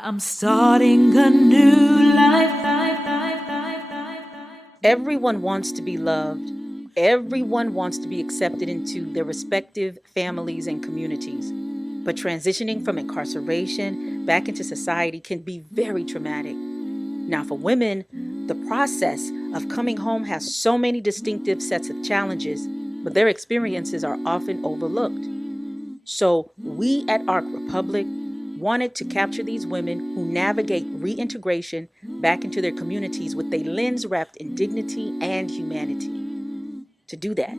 I'm starting a new life. Everyone wants to be loved. Everyone wants to be accepted into their respective families and communities. But transitioning from incarceration back into society can be very traumatic. Now, for women, the process of coming home has so many distinctive sets of challenges, but their experiences are often overlooked. So, we at Arc Republic wanted to capture these women who navigate reintegration back into their communities with a lens wrapped in dignity and humanity. To do that,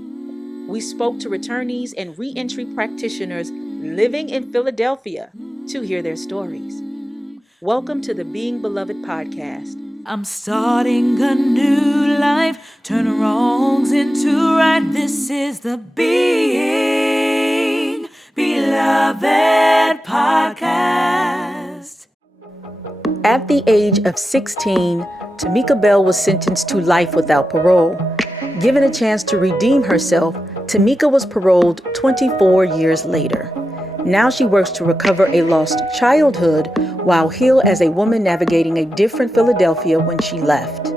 we spoke to returnees and reentry practitioners living in Philadelphia to hear their stories. Welcome to the Being Beloved podcast. I'm starting a new life. Turn wrongs into right. This is the Being Beloved podcast. At the age of 16, Tamika Bell was sentenced to life without parole. Given a chance to redeem herself, Tamika was paroled 24 years later. Now she works to recover a lost childhood while heal as a woman navigating a different Philadelphia when she left.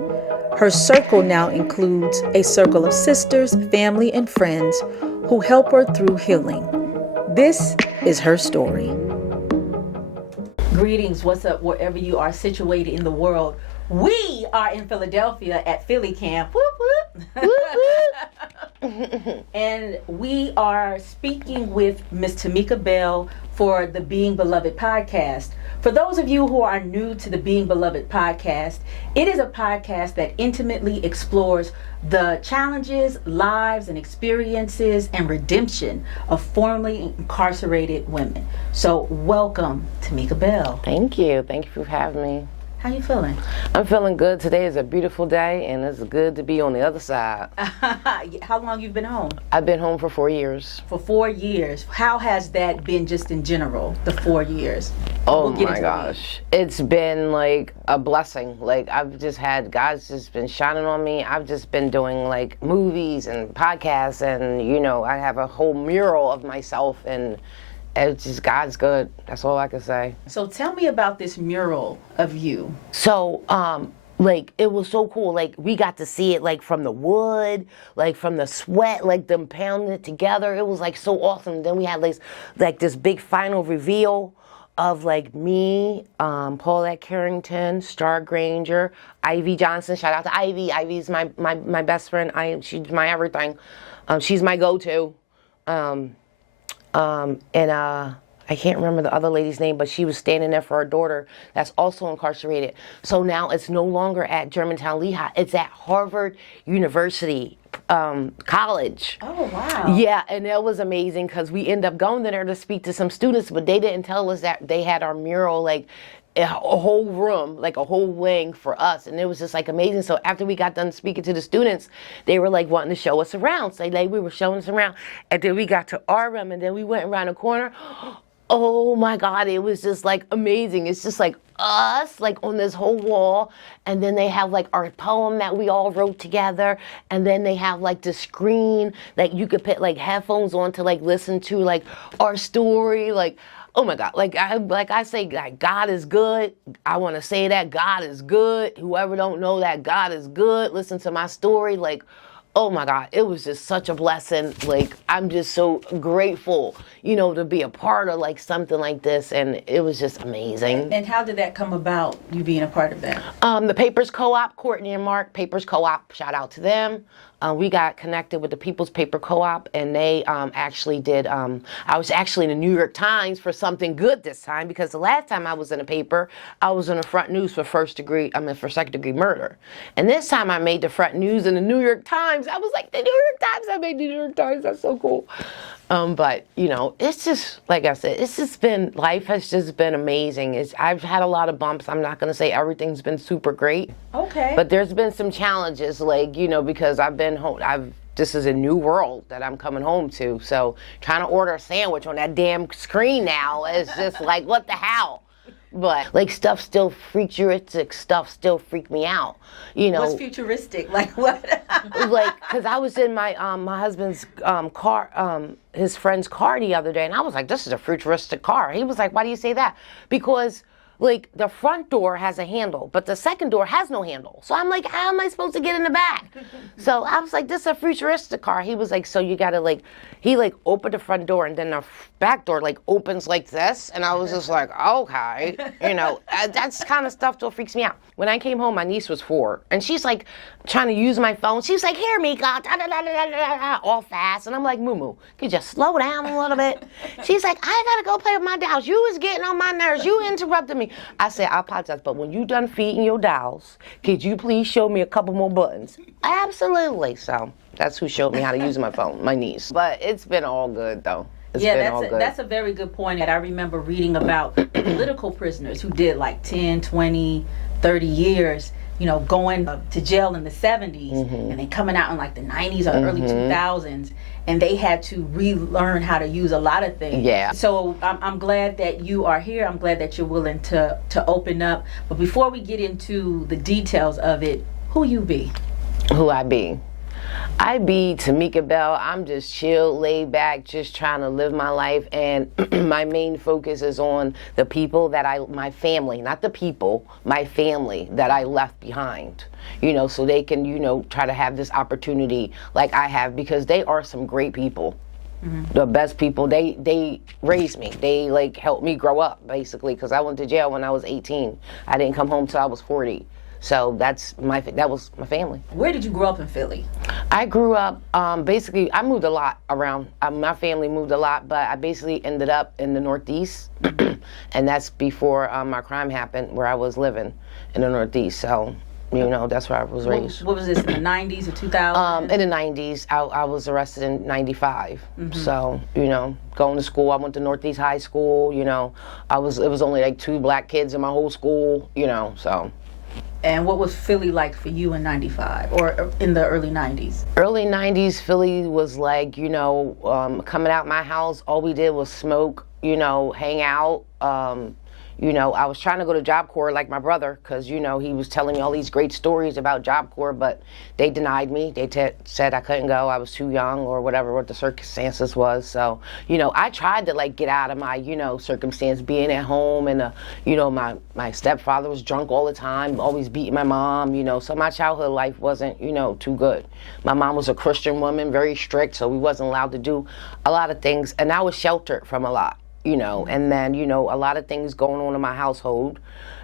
Her circle now includes a circle of sisters, family, and friends who help her through healing. This is her story. Greetings, what's up, wherever you are situated in the world. We are in Philadelphia at Philly Camp. Whoop, whoop. And we are speaking with Miss Tamika Bell for the Being Beloved podcast. For those of you who are new to the Being Beloved podcast, it is a podcast that intimately explores the challenges, lives, and experiences and redemption of formerly incarcerated women. So welcome, Tamika Bell. Thank you. Thank you for having me. How you feeling? I'm feeling good. Today is a beautiful day, and it's good to be on the other side. How long you've been home? I've been home for 4 years. For 4 years. How has that been just in general, the 4 years? Oh my gosh. It's been like a blessing. Like I've just had, God's just been shining on me. I've just been doing like movies and podcasts and, I have a whole mural of myself and it's just, God's good. That's all I can say. So tell me about this mural of you. So, it was so cool. Like, we got to see it, like, from the wood, like, from the sweat, like, them pounding it together. It was, like, so awesome. Then we had, like this big final reveal of, like, me, Paulette Carrington, Star Granger, Ivy Johnson. Shout out to Ivy. Ivy's my best friend. She's my everything. She's my go-to. I can't remember the other lady's name, but she was standing there for her daughter that's also incarcerated. So now it's no longer at Germantown Lehigh. It's at Harvard University College. Oh, wow. Yeah, and that was amazing because we ended up going there to speak to some students, but they didn't tell us that they had our mural, like, a whole room, like a whole wing for us, and it was just like amazing. So after we got done speaking to the students, they were like wanting to show us around. So we were showing us around, and then we got to our room, and then we went around the corner. Oh my God, it was just like amazing. It's just like us, like on this whole wall, and then they have like our poem that we all wrote together, and then they have like the screen that you could put like headphones on to like listen to like our story, like. Oh my God, like I say, like, God is good. I want to say that God is good. Whoever don't know that God is good, listen to my story. Like, oh my God, it was just such a blessing. Like, I'm just so grateful, to be a part of like something like this. And it was just amazing. And how did that come about, you being a part of that? The Papers Co-op, Courtney and Mark, Papers Co-op, shout out to them. We got connected with the People's Paper Co-op, and they actually did, I was actually in the New York Times for something good this time, because the last time I was in a paper, I was in the front news for second degree murder. And this time I made the front news in the New York Times. I was like, the New York Times, I made the New York Times, that's so cool. But, it's just, like I said, life has just been amazing. I've had a lot of bumps. I'm not going to say everything's been super great. Okay. But there's been some challenges, like, because I've been home. This is a new world that I'm coming home to. So trying to order a sandwich on that damn screen now is just like, what the hell? But like futuristic stuff still freak me out, What's futuristic? Like what? Like, cause I was in my husband's car, his friend's car the other day, and I was like, this is a futuristic car. He was like, why do you say that? Because like the front door has a handle, but the second door has no handle. So I'm like, how am I supposed to get in the back? So I was like, this is a futuristic car. He was like, so you gotta like, he like opened the front door and then the back door like opens like this. And I was just like, okay, you know, that's kind of stuff that freaks me out. When I came home, my niece was 4 and she's like trying to use my phone. She's like, here, Mika, da, da, da, da, da, da, all fast. And I'm like, Moo, could you just slow down a little bit? She's like, I gotta go play with my dolls. You was getting on my nerves. You interrupted me. I said, I apologize, but when you done feeding your dolls, could you please show me a couple more buttons? Absolutely. So that's who showed me how to use my phone, my niece. But it's been all good, though. That's a very good point. And I remember reading about political prisoners who did like 10, 20, 30 years, you know, going to jail in the 70s and then coming out in like the 90s or early 2000s. And they had to relearn how to use a lot of things. Yeah. So I'm glad that you are here. I'm glad that you're willing to open up. But before we get into the details of it, who you be? Who I be? I be Tamika Bell. I'm just chill, laid back, just trying to live my life. And my main focus is on the people that my family, not the people, my family that I left behind. You know, so they can, you know, try to have this opportunity like I have, because they are some great people. The best people. They raised me. They like helped me grow up, basically, because I went to jail when I was 18. I didn't come home till I was 40. So that was my family. Where did you grow up in Philly? I grew up, basically, I moved a lot around. My family moved a lot, but I basically ended up in the Northeast. And that's before my crime happened, where I was living in the Northeast. So, you know, that's where I was raised. What was this, in the 90s or 2000s? In the 90s. I was arrested in 95. So, you know, going to school, I went to Northeast High School, you know. It was only like 2 black kids in my whole school, you know, so. And what was Philly like for you in 95 or in the early 90s? Early 90s, Philly was like, you know, coming out my house, all we did was smoke, you know, hang out. You know, I was trying to go to Job Corps like my brother, because, you know, he was telling me all these great stories about Job Corps, but they denied me. They said I couldn't go. I was too young, or whatever, what the circumstances was. So, you know, I tried to, like, get out of my, you know, circumstance, being at home. And, you know, my stepfather was drunk all the time, always beating my mom, you know. So my childhood life wasn't, you know, too good. My mom was a Christian woman, very strict, so we wasn't allowed to do a lot of things. And I was sheltered from a lot. You know, and then, you know, a lot of things going on in my household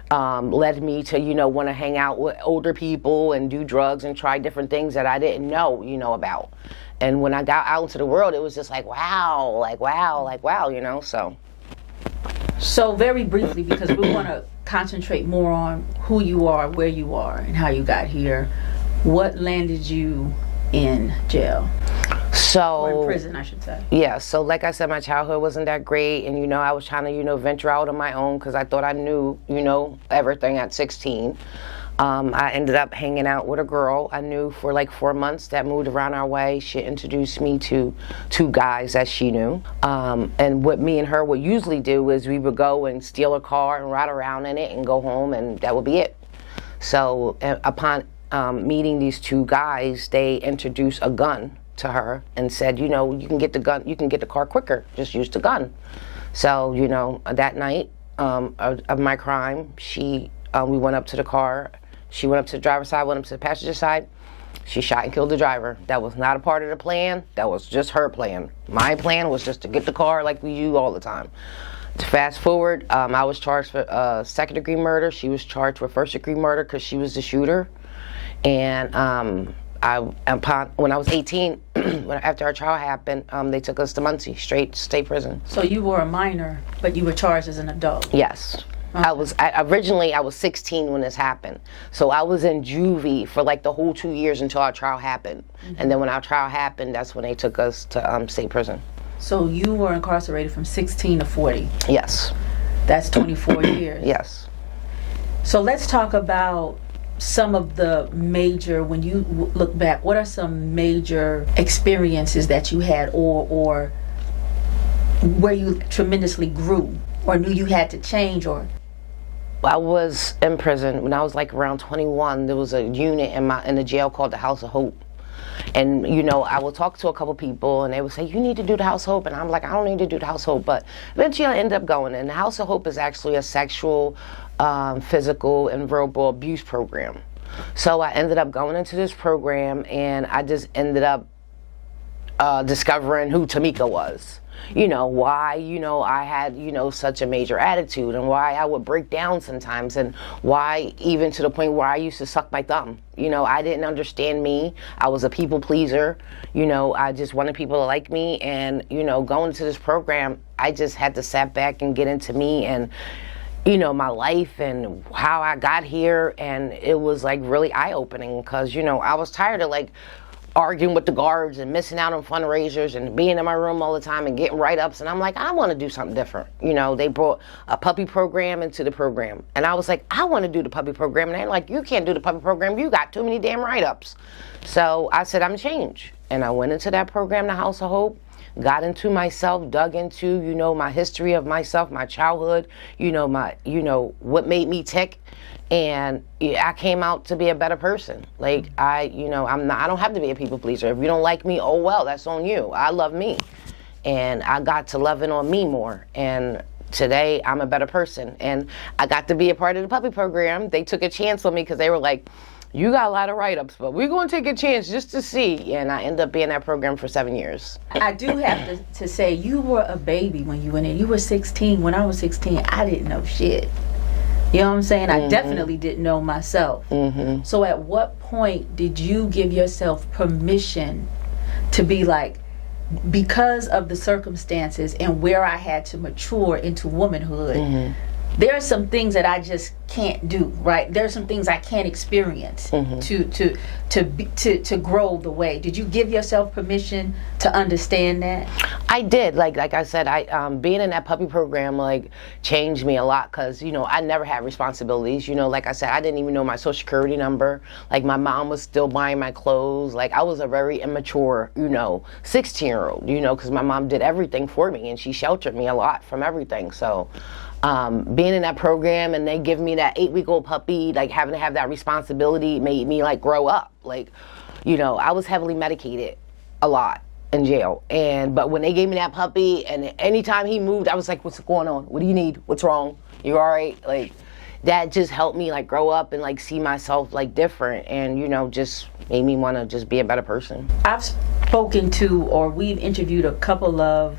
led me to, you know, want to hang out with older people and do drugs and try different things that I didn't know, you know, about. And when I got out into the world, it was just like, wow, you know, so. So very briefly, because we want to concentrate more on who you are, where you are, and how you got here, what landed you in jail? Or in prison, I should say. Yeah, so like I said, my childhood wasn't that great, and, you know, I was trying to, you know, venture out on my own, because I thought I knew, you know, everything at 16. I ended up hanging out with a girl I knew for like 4 months that moved around our way. She introduced me to 2 guys that she knew. And what me and her would usually do is we would go and steal a car and ride around in it and go home, and that would be it. So upon meeting these 2 guys, they introduced a gun to her and said, you know, you can get the car quicker, just use the gun. So, you know, that night of my crime, we went up to the car. She went up to the driver's side, went up to the passenger side. She shot and killed the driver. That was not a part of the plan. That was just her plan. My plan was just to get the car like we do all the time. To fast forward, I was charged for second-degree murder. She was charged with first-degree murder because she was the shooter. And when I was 18, after our trial happened, they took us to Muncie, straight state prison. So you were a minor, but you were charged as an adult? Yes. Okay. Originally I was 16 when this happened. So I was in juvie for like the whole 2 years until our trial happened. And then when our trial happened, that's when they took us to state prison. So you were incarcerated from 16 to 40? Yes. That's 24 years? Yes. So let's talk about some of the major, when you look back, what are some major experiences that you had, or where you tremendously grew, or knew you had to change? Or I was in prison when I was like around 21. There was a unit in the jail called the House of Hope. And, you know, I would talk to a couple people, and they would say, you need to do the House of Hope. And I'm like, I don't need to do the House of Hope. But eventually I ended up going. And the House of Hope is actually a sexual physical and verbal abuse program. So I ended up going into this program, and I just ended up discovering who Tamika was. Why, I had, such a major attitude, and why I would break down sometimes, and why even to the point where I used to suck my thumb. I didn't understand me. I was a people pleaser. I just wanted people to like me, and, going to this program, I just had to sat back and get into me and, my life and how I got here, and it was like really eye-opening because, I was tired of like arguing with the guards and missing out on fundraisers and being in my room all the time and getting write-ups, and I'm like, I want to do something different. They brought a puppy program into the program, and I was like, I want to do the puppy program, and they're like, you can't do the puppy program, you got too many damn write-ups. So I said, I'm change, and I went into that program, the House of Hope, got into myself, dug into, my history of myself, my childhood, what made me tick. And I came out to be a better person. Like I don't have to be a people pleaser. If you don't like me, oh well, that's on you. I love me. And I got to loving on me more. And today I'm a better person. And I got to be a part of the puppy program. They took a chance on me because they were like, you got a lot of write-ups, but we're going to take a chance just to see. And I ended up being in that program for 7 years. I do have to say, you were a baby when you went in. You were 16. When I was 16, I didn't know shit. You know what I'm saying? I definitely didn't know myself. So at what point did you give yourself permission to be like, because of the circumstances and where I had to mature into womanhood, there are some things that I just can't do, right? There are some things I can't experience to grow the way. Did you give yourself permission to understand that? I did. Like I said, I being in that puppy program like changed me a lot because I never had responsibilities. Like I said, I didn't even know my social security number. Like my mom was still buying my clothes. Like I was a very immature 16-year-old. Because my mom did everything for me and she sheltered me a lot from everything. So being in that program and they give me that 8-week-old puppy, like having to have that responsibility made me like grow up. Like, I was heavily medicated a lot in jail. But when they gave me that puppy and anytime he moved, I was like, what's going on? What do you need? What's wrong? You all right? Like that just helped me like grow up and like see myself like different and, just made me want to just be a better person. I've spoken to, or we've interviewed a couple of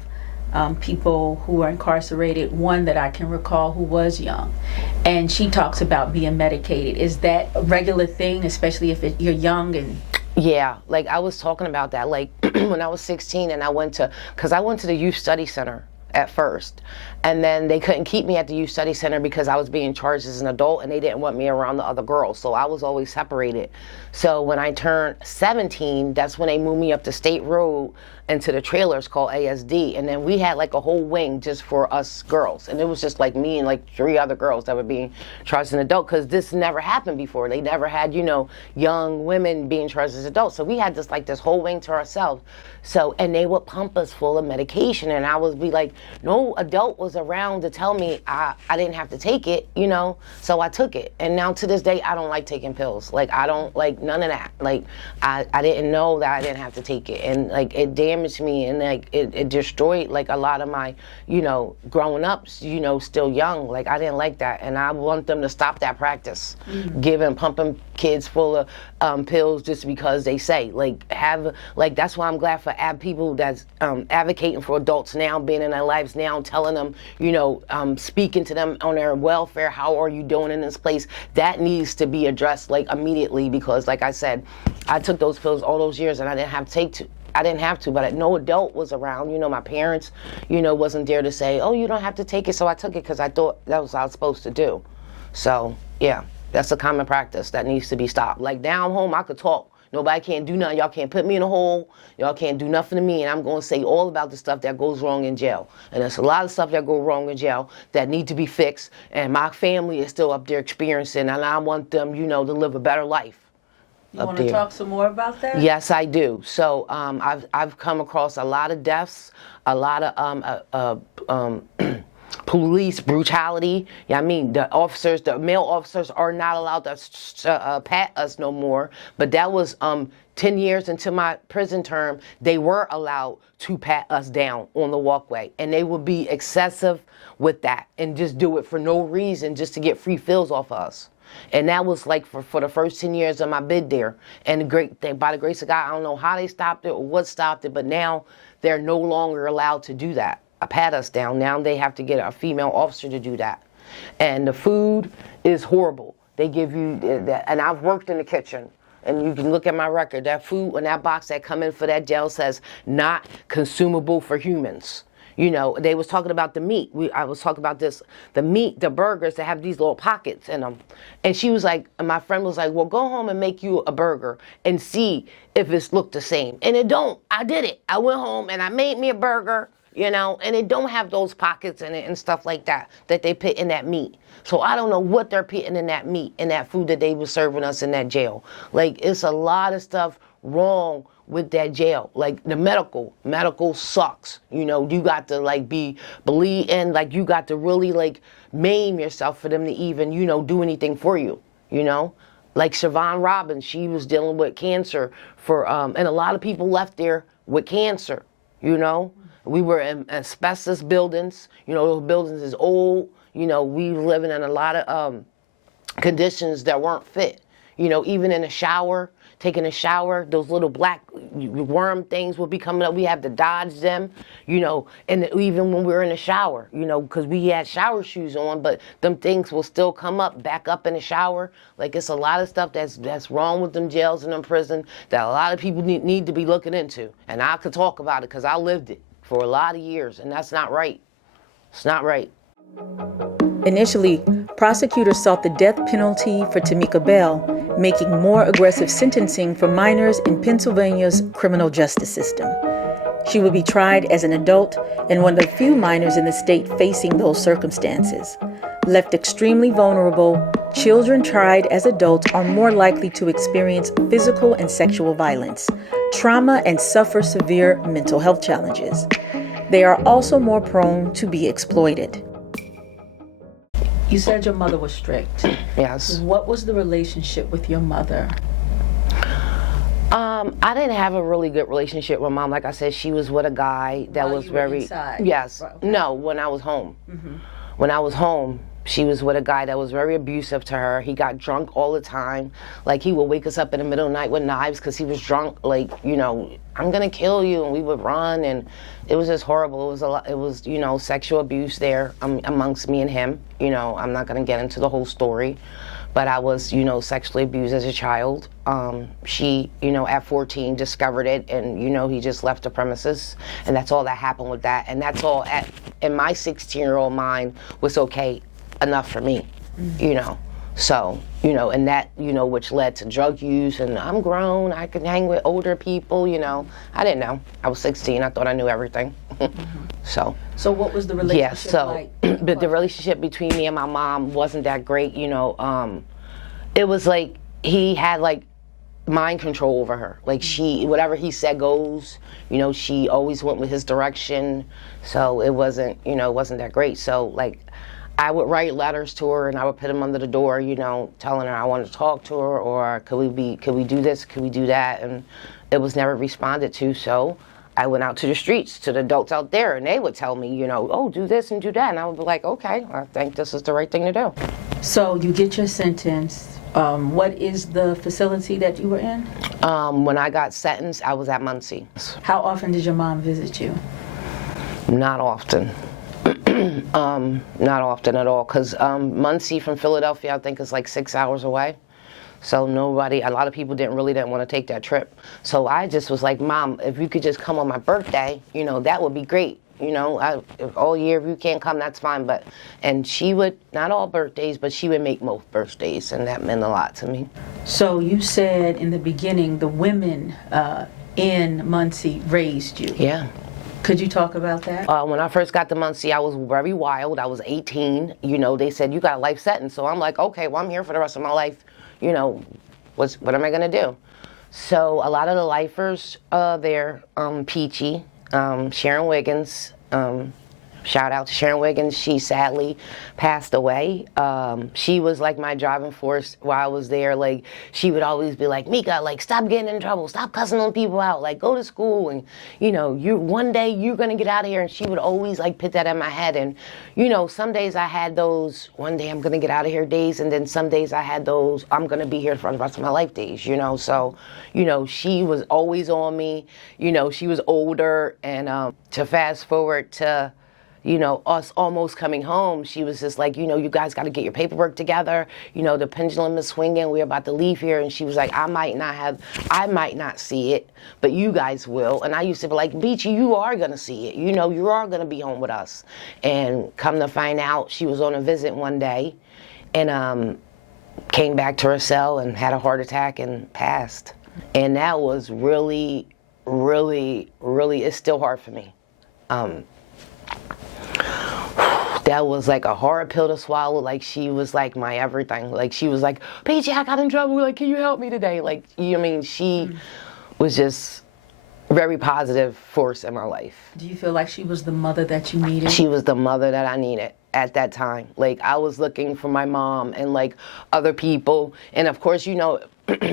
people who are incarcerated, one that I can recall who was young, and she talks about being medicated. Is that a regular thing, especially if you're young? And yeah, like I was talking about that, like when I was 16 and I went to the youth study center at first, and then they couldn't keep me at the youth study center because I was being charged as an adult and they didn't want me around the other girls, so I was always separated. So when I turned 17, that's when they moved me up to State Road into the trailers called ASD, and then we had like a whole wing just for us girls, and it was just like me and like 3 other girls that were being charged as an adult because this never happened before. They never had young women being charged as adults, so we had this whole wing to ourselves. So, and they would pump us full of medication, and I would be like, no adult was around to tell me I didn't have to take it, so I took it. And now to this day I don't like taking pills. Like I don't like none of that. Like I didn't know that I didn't have to take it, and like it damaged me, and like it destroyed like a lot of my growing up still young. Like I didn't like that, and I want them to stop that practice, pumping kids full of pills just because they say that's why I'm glad for people that's advocating for adults now, being in their lives now, telling them speaking to them on their welfare, how are you doing in this place. That needs to be addressed like immediately, because like I said, I took those pills all those years and I didn't have to, but no adult was around. My parents, wasn't there to say, oh, you don't have to take it. So I took it because I thought that was what I was supposed to do. So, yeah, that's a common practice that needs to be stopped. Like down home, I could talk. Nobody can't do nothing. Y'all can't put me in a hole. Y'all can't do nothing to me. And I'm going to say all about the stuff that goes wrong in jail. And there's a lot of stuff that go wrong in jail that need to be fixed. And my family is still up there experiencing, and I want them, to live a better life. You want to talk some more about that? Yes, I do. So I've come across a lot of deaths, a lot of police brutality. Yeah, I mean, the male officers are not allowed to pat us no more. But that was 10 years into my prison term, they were allowed to pat us down on the walkway. And they would be excessive with that and just do it for no reason, just to get free fills off of us. And that was like for the first 10 years of my bid there. And by the grace of God, I don't know how they stopped it or what stopped it, but now they're no longer allowed to do that. Pat us down. Now they have to get a female officer to do that. And the food is horrible. They give you that, and I've worked in the kitchen, and you can look at my record. That food in that box that come in for that jail says not consumable for humans. You know, they was talking about the meat. I was talking about this, the meat, the burgers that have these little pockets in them. And she was like, and my friend was like, well, go home and make you a burger and see if it's looked the same. And it don't. I did it. I went home and I made me a burger, you know, and it don't have those pockets in it and stuff like that they put in that meat. So I don't know what they're putting in that meat, in that food that they were serving us in that jail. Like, it's a lot of stuff wrong with that jail. Like, the medical sucks. You know, you got to like believe in, like, you got to really like maim yourself for them to even, you know, do anything for you, you know? Like Siobhan Robbins, she was dealing with cancer and a lot of people left there with cancer, you know? We were in asbestos buildings, you know, those buildings is old, you know, we living in a lot of conditions that weren't fit, you know, even in a shower, taking a shower, those little black worm things would be coming up. We had to dodge them, you know, and even when we were in the shower, you know, because we had shower shoes on, but them things will still come up, back up in the shower. Like, it's a lot of stuff that's wrong with them jails and them prison that a lot of people need to be looking into. And I could talk about it because I lived it for a lot of years, and that's not right. It's not right. Initially, prosecutors sought the death penalty for Tamika Bell, making more aggressive sentencing for minors in Pennsylvania's criminal justice system. She would be tried as an adult and one of the few minors in the state facing those circumstances. Left extremely vulnerable, children tried as adults are more likely to experience physical and sexual violence, trauma, and suffer severe mental health challenges. They are also more prone to be exploited. You said your mother was strict. Yes. What was the relationship with your mother? I didn't have a really good relationship with Mom. Like I said, she was with a guy that While was you were very... inside? Yes. Right, okay. No, when I was home. Mm-hmm. When I was home, she was with a guy that was very abusive to her. He got drunk all the time. Like, he would wake us up in the middle of the night with knives because he was drunk. Like, you know, I'm going to kill you. And we would run, and it was just horrible. It was a lot. It was, you know, sexual abuse there amongst me and him. You know, I'm not going to get into the whole story. But I was, you know, sexually abused as a child. She, you know, at 14 discovered it, and, you know, he just left the premises. And that's all that happened with that. And that's all in my 16-year-old mind was okay enough for me, you know. So, you know, and that, you know, which led to drug use, and I'm grown, I can hang with older people, you know. I didn't know. I was 16, I thought I knew everything. So what was the relationship like? But the relationship between me and my mom wasn't that great, you know. It was like he had like mind control over her. Like, whatever he said goes, you know, she always went with his direction. So it wasn't, you know, it wasn't that great. So, like, I would write letters to her and I would put them under the door, you know, telling her I wanted to talk to her, or could we do this, could we do that? And it was never responded to. So I went out to the streets, to the adults out there, and they would tell me, you know, oh, do this and do that. And I would be like, okay, I think this is the right thing to do. So you get your sentence. What is the facility that you were in? When I got sentenced, I was at Muncie. How often did your mom visit you? Not often. Not often at all, because Muncie from Philadelphia, I think, is like 6 hours away. So a lot of people didn't want to take that trip. So I just was like, Mom, if you could just come on my birthday, you know, that would be great. You know, if all year if you can't come, that's fine. And she would, not all birthdays, but she would make most birthdays, and that meant a lot to me. So you said in the beginning the women in Muncie raised you. Yeah. Could you talk about that? When I first got to Muncie, I was very wild. I was 18. You know, they said, you got a life sentence. So I'm like, okay, well, I'm here for the rest of my life. You know, what am I going to do? So a lot of the lifers there, Peachy, Sharon Wiggins, Shout out to Sharon Wiggins. She sadly passed away. She was like my driving force while I was there. Like, she would always be like, Mika, like, stop getting in trouble. Stop cussing on people out. Like, go to school. And, you know, one day you're going to get out of here. And she would always, like, put that in my head. And, you know, some days I had those, one day I'm going to get out of here days. And then some days I had those, I'm going to be here for the rest of my life days, you know. So, you know, she was always on me. You know, she was older. And to fast forward to, you know, us almost coming home, she was just like, you know, you guys got to get your paperwork together. You know, the pendulum is swinging. We're about to leave here. And she was like, I might not see it, but you guys will. And I used to be like, Beachy, you are going to see it. You know, you are going to be home with us. And come to find out, she was on a visit one day and came back to her cell and had a heart attack and passed. And that was really, really, really, it's still hard for me. That was like a hard pill to swallow. Like, she was like my everything. Like, she was like, Peachy, I got in trouble. Like, can you help me today? Like, you know what I mean? She was just a very positive force in my life. Do you feel like she was the mother that you needed? She was the mother that I needed at that time. Like, I was looking for my mom and like other people. And of course, you know,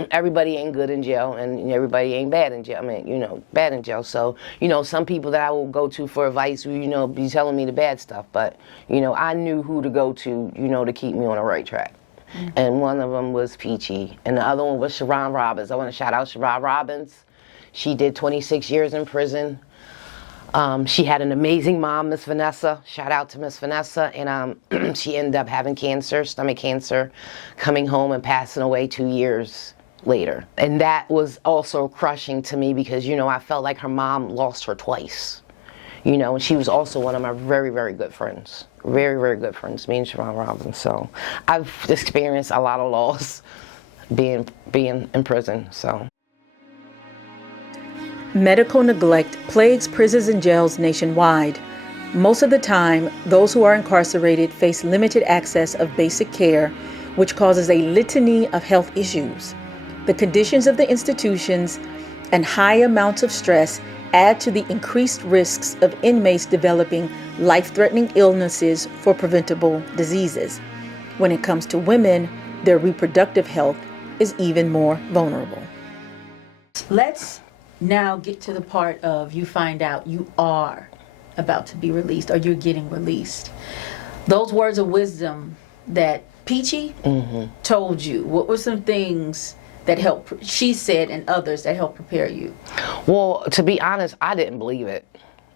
everybody ain't good in jail and everybody ain't bad in jail. I mean, you know, bad in jail. So, you know, some people that I will go to for advice will, you know, be telling me the bad stuff. But, you know, I knew who to go to, you know, to keep me on the right track. Mm-hmm. And one of them was Peachy. And the other one was Sharon Robbins. I want to shout out Sharon Robbins. She did 26 years in prison. She had an amazing mom, Miss Vanessa. Shout out to Miss Vanessa. And she ended up having cancer, stomach cancer, coming home and passing away 2 years later. And that was also crushing to me because, you know, I felt like her mom lost her twice. You know, and she was also one of my very, very good friends. Very, very good friends, me and Sharon Robbins. So I've experienced a lot of loss being in prison, so. Medical neglect plagues prisons and jails nationwide. Most of the time, those who are incarcerated face limited access of basic care, which causes a litany of health issues. The conditions of the institutions and high amounts of stress add to the increased risks of inmates developing life-threatening illnesses for preventable diseases. When it comes to women, their reproductive health is even more vulnerable. Let's now get to the part of you find out you are about to be released or you're getting released. Those words of wisdom that Peachy told you, what were some things that helped, she said, and others that helped prepare you? Well, to be honest, I didn't believe it.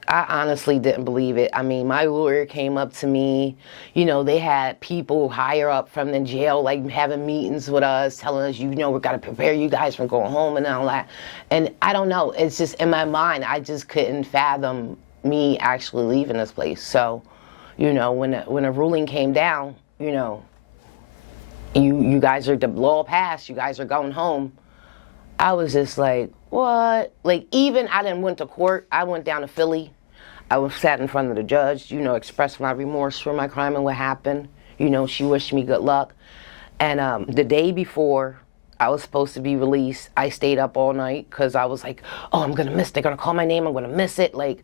I honestly didn't believe it. I mean, my lawyer came up to me, you know, they had people higher up from the jail, like having meetings with us, telling us, you know, we've got to prepare you guys from going home and all that. And I don't know, it's just in my mind, I just couldn't fathom me actually leaving this place. So, you know, when a ruling came down, you know, you guys are, the law passed, you guys are going home. I was just like, what? Like, even I didn't went to court. I went down to Philly. I was sat in front of the judge, you know, expressed my remorse for my crime and what happened. You know, she wished me good luck. And the day before I was supposed to be released, I stayed up all night because I was like, oh, I'm going to miss it. They're going to call my name. I'm going to miss it. Like,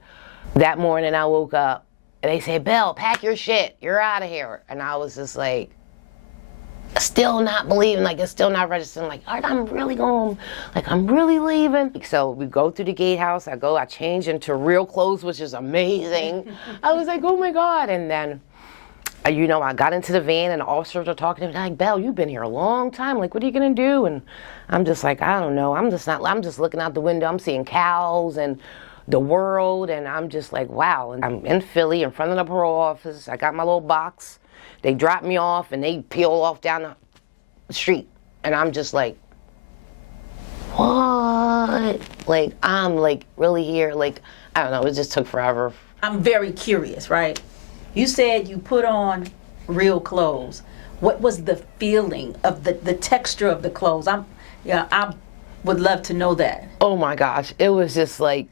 that morning I woke up and they said, Bell, pack your shit. You're out of here. And I was just like, still not believing, like it's still not registering, like I'm really going, like I'm really leaving. So we go through the gatehouse, I change into real clothes, which is amazing. I was like, oh my God. And then, you know, I got into the van and the officers are talking to me like, Belle, you've been here a long time, like what are you gonna do? And I'm just like, I don't know, I'm just looking out the window, I'm seeing cows and the world, and I'm just like, wow. And I'm in Philly in front of the parole office, I got my little box. They drop me off and they peel off down the street. And I'm just like, what? Like, I'm like really here. Like, I don't know, it just took forever. I'm very curious, right? You said you put on real clothes. What was the feeling of the texture of the clothes? I would love to know that. Oh my gosh, it was just like,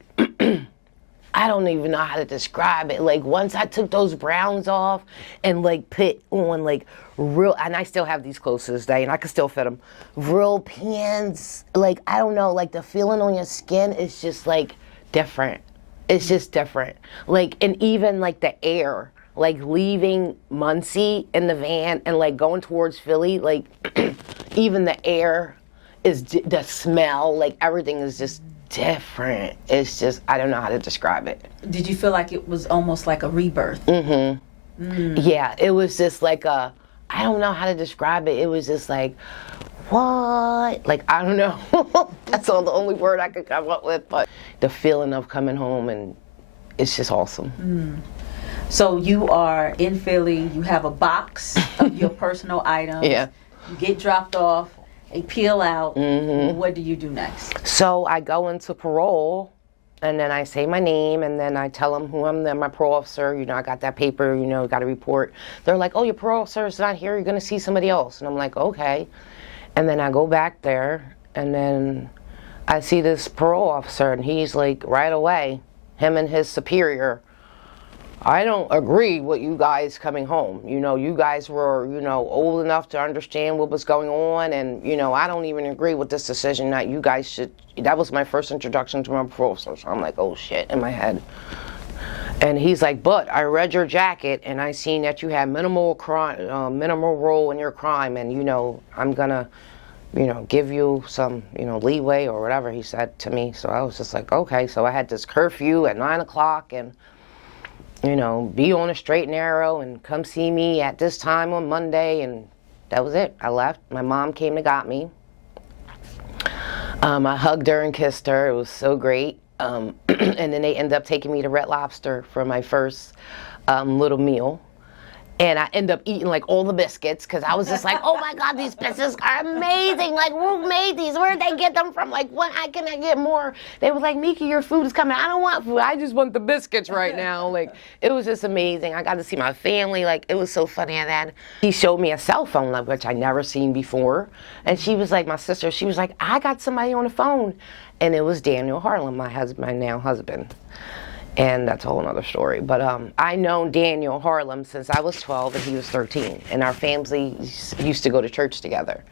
I don't even know how to describe it. Like, once I took those browns off and like put on like real, and I still have these clothes to this day and I can still fit them, real pants, like, I don't know, like the feeling on your skin is just like different. It's just different. Like, and even like the air, like leaving Muncie in the van and like going towards Philly, like even the air is, the smell, like everything is just different. It's just, I don't know how to describe it. Did you feel like it was almost like a rebirth? Yeah, it was just like a, I don't know how to describe it. It was just like, what? Like, I don't know. That's all the only word I could come up with. But the feeling of coming home, and it's just awesome. So you are in Philly, you have a box of your personal items. Yeah. You get dropped off, they peel out. What do you do next? So I go into parole, and then I say my name, and then I tell them who I'm, my parole officer. You know, I got that paper, you know, got a report. They're like, oh, your parole officer's not here, you're going to see somebody else. And I'm like, okay. And then I go back there, and then I see this parole officer, and he's like, right away, him and his superior, I don't agree with you guys coming home. You know, you guys were, you know, old enough to understand what was going on, and, you know, I don't even agree with this decision that you guys should. That was my first introduction to my parole officer. So I'm like, oh shit, in my head. And he's like, but I read your jacket, and I seen that you had minimal role in your crime, and, you know, I'm gonna, you know, give you some, you know, leeway or whatever he said to me. So I was just like, okay. So I had this curfew at 9 o'clock, and, you know, be on a straight and narrow, and come see me at this time on Monday, and that was it. I left. My mom came and got me. I hugged her and kissed her. It was so great. And then they ended up taking me to Red Lobster for my first little meal. And I ended up eating like all the biscuits, because I was just like, oh my God, these biscuits are amazing. Like, who made these? Where'd they get them from? Like, when can I get more? They were like, Mika, your food is coming. I don't want food. I just want the biscuits right now. Like, it was just amazing. I got to see my family. Like, it was so funny. And then he showed me a cell phone, like, which I never seen before. And she was like, my sister, she was like, I got somebody on the phone. And it was Daniel Harlem, my now husband. And that's a whole other story. But I known Daniel Harlem since I was 12 and he was 13. And our family used to go to church together.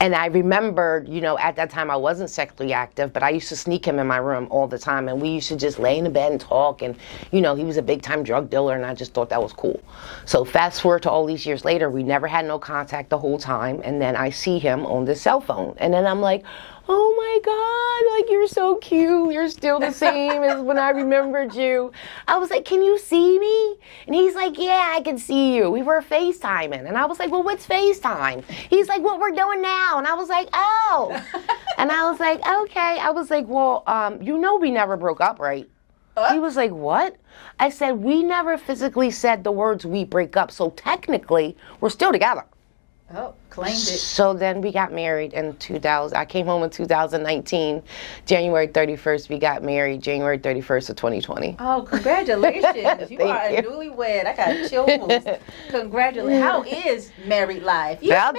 And I remembered, you know, at that time I wasn't sexually active, but I used to sneak him in my room all the time. And we used to just lay in the bed and talk. And, you know, he was a big time drug dealer, and I just thought that was cool. So fast forward to all these years later, we never had no contact the whole time. And then I see him on this cell phone. And then I'm like, oh my God, like, you're so cute. You're still the same as when I remembered you. I was like, can you see me? And he's like, yeah, I can see you. We were FaceTiming. And I was like, well, what's FaceTime? He's like, what we're doing now. And I was like, oh. And I was like, okay. I was like, well, you know we never broke up, right? He was like, what? I said, we never physically said the words we break up. So technically, we're still together. Oh, claimed it. So then we got married in 2000. I came home in 2019, January 31st. We got married January 31st of 2020. Oh, congratulations. You are a newlywed. I got chills. Congratulations. How is married life? About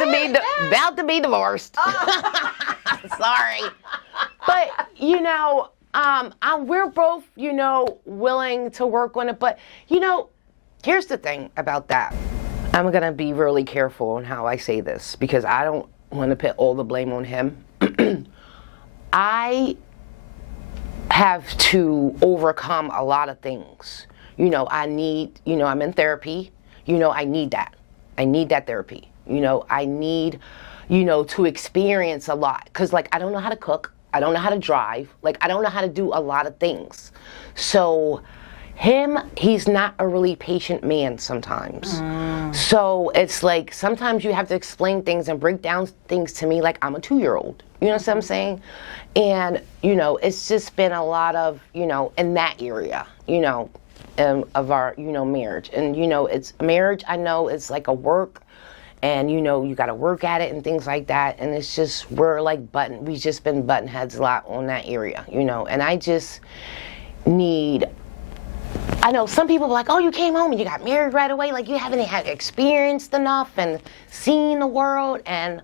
to be divorced. Oh. Sorry. But, you know, we're both, you know, willing to work on it. But, you know, here's the thing about that. I'm going to be really careful on how I say this, because I don't want to put all the blame on him. I have to overcome a lot of things. You know, I'm in therapy. You know, I need that. I need that therapy. You know, I need, you know, to experience a lot. Because, like, I don't know how to cook. I don't know how to drive. Like, I don't know how to do a lot of things. So he's not a really patient man sometimes. So it's like, sometimes you have to explain things and break down things to me like I'm a 2-year-old. You know what I'm saying? And, you know, it's just been a lot of, you know, in that area, you know, of our, you know, marriage. And, you know, it's marriage, I know it's like a work, and, you know, you got to work at it and things like that. And it's just, we've just been button heads a lot on that area, you know. And I just I know some people are like, oh, you came home and you got married right away. Like, you haven't had experienced enough and seen the world. And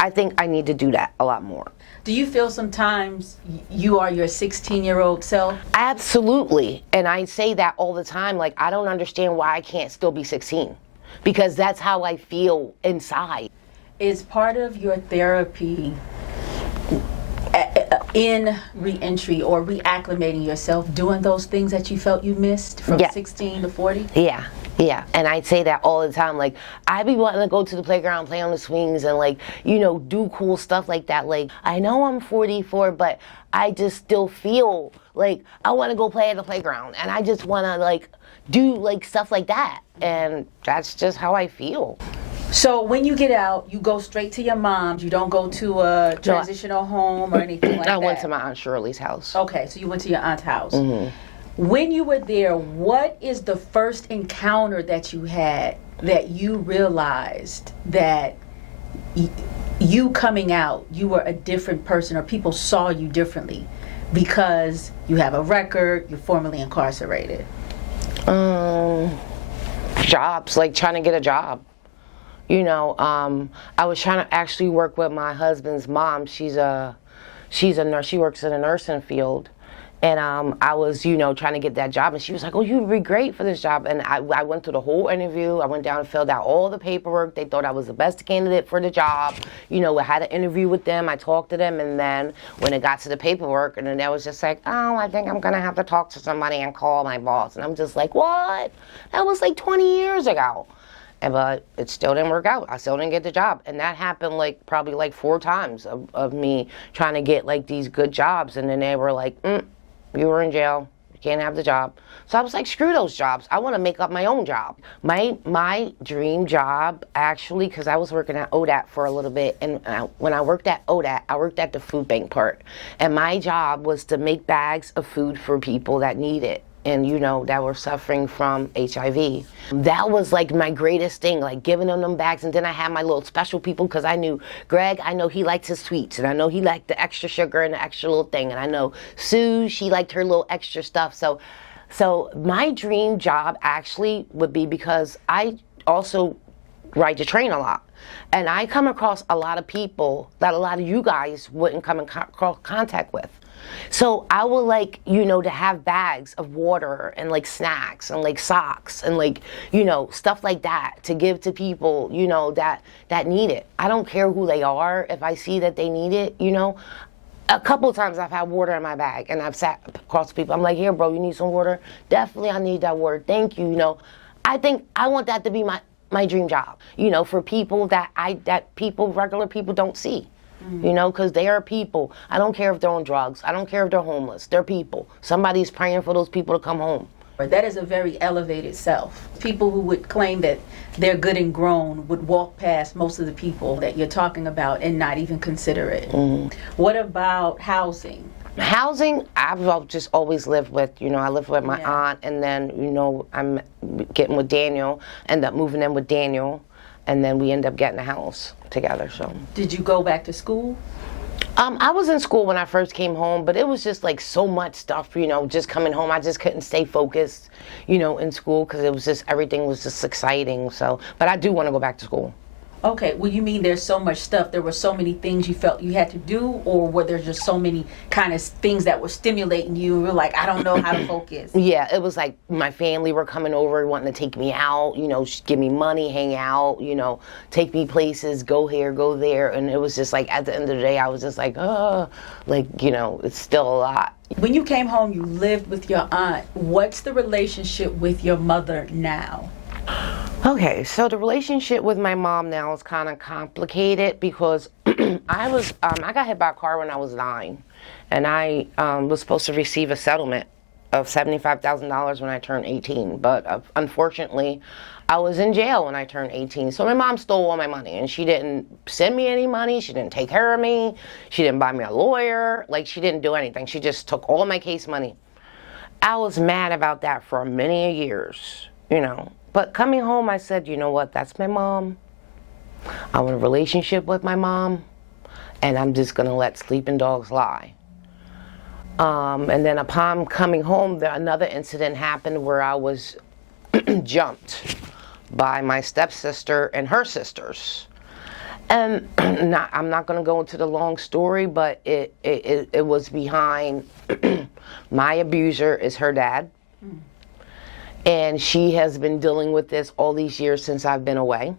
I think I need to do that a lot more. Do you feel sometimes you are your 16-year-old self? Absolutely. And I say that all the time. Like, I don't understand why I can't still be 16. Because that's how I feel inside. Is part of your therapy in reentry or reacclimating yourself, doing those things that you felt you missed from 16 to 40? Yeah. Yeah, and I say that all the time. Like, I be wanting to go to the playground, play on the swings, and like, do cool stuff like that. Like, I know I'm 44, but I just still feel like I want to go play at the playground, and I just want to like do like stuff like that, and that's just how I feel. So when you get out, you go straight to your mom's. You don't go to a transitional home or anything like that? I went to my Aunt Shirley's house. Okay, so you went to your aunt's house. Mm-hmm. When you were there, what is the first encounter that you had that you realized that you coming out, you were a different person, or people saw you differently because you have a record, you're formerly incarcerated? Jobs, like trying to get a job. I was trying to actually work with my husband's mom. She's a nurse. She works in the nursing field. And I was, trying to get that job. And she was like, oh, you'd be great for this job. And I went through the whole interview. I went down and filled out all the paperwork. They thought I was the best candidate for the job. I had an interview with them. I talked to them. And then when it got to the paperwork, and then I was just like, oh, I think I'm going to have to talk to somebody and call my boss. And I'm just like, what? That was like 20 years ago. But it still didn't work out. I still didn't get the job. And that happened probably 4 times of me trying to get these good jobs. And then they were like, you were in jail, you can't have the job. So I was like, screw those jobs. I want to make up my own job. My dream job, actually, because I was working at ODAT for a little bit, and when I worked at ODAT, I worked at the food bank part. And my job was to make bags of food for people that need it, and that were suffering from HIV. That was my greatest thing, giving them bags. And then I had my little special people, because I knew Greg, I know he liked his sweets, and I know he liked the extra sugar and the extra little thing, and I know Sue, she liked her little extra stuff. So my dream job actually would be, because I also ride the train a lot, and I come across a lot of people that a lot of you guys wouldn't come in contact with. So I would to have bags of water and snacks and socks and stuff like that to give to people, that need it. I don't care who they are. If I see that they need it, a couple of times I've had water in my bag, and I've sat across people. I'm like, here, bro, you need some water? Definitely, I need that water. Thank you. I think I want that to be my dream job, for people that regular people don't see. Because they are people. I don't care if they're on drugs. I don't care if they're homeless. They're people. Somebody's praying for those people to come home. That is a very elevated self. People who would claim that they're good and grown would walk past most of the people that you're talking about and not even consider it. Mm-hmm. What about housing? Housing, I've just always lived with, I live with my aunt, and then, I'm getting with Daniel, end up moving in with Daniel, and then we end up getting a house together. So did you go back to school? I was in school when I first came home, but it was just so much stuff, just coming home. I just couldn't stay focused, in school, because it was just, everything was just exciting. So, but I do want to go back to school. Okay, well, you mean there's so much stuff, there were so many things you felt you had to do, or were there just so many kind of things that were stimulating you and you were like, I don't know how to focus? Yeah, it was my family were coming over wanting to take me out, give me money, hang out, take me places, go here, go there. And it was just at the end of the day, I was just it's still a lot. When you came home, you lived with your aunt. What's the relationship with your mother now? Okay, so the relationship with my mom now is kind of complicated, because I got hit by a car when I was 9, and I was supposed to receive a settlement of $75,000 when I turned 18, but unfortunately, I was in jail when I turned 18. So my mom stole all my money, and she didn't send me any money. She didn't take care of me. She didn't buy me a lawyer. She didn't do anything. She just took all my case money. I was mad about that for many years, But coming home, I said, you know what, that's my mom. I'm in a relationship with my mom, and I'm just going to let sleeping dogs lie. And then upon coming home, another incident happened where I was jumped by my stepsister and her sisters. And I'm not going to go into the long story, but it was behind my abuser is her dad. And she has been dealing with this all these years since I've been away.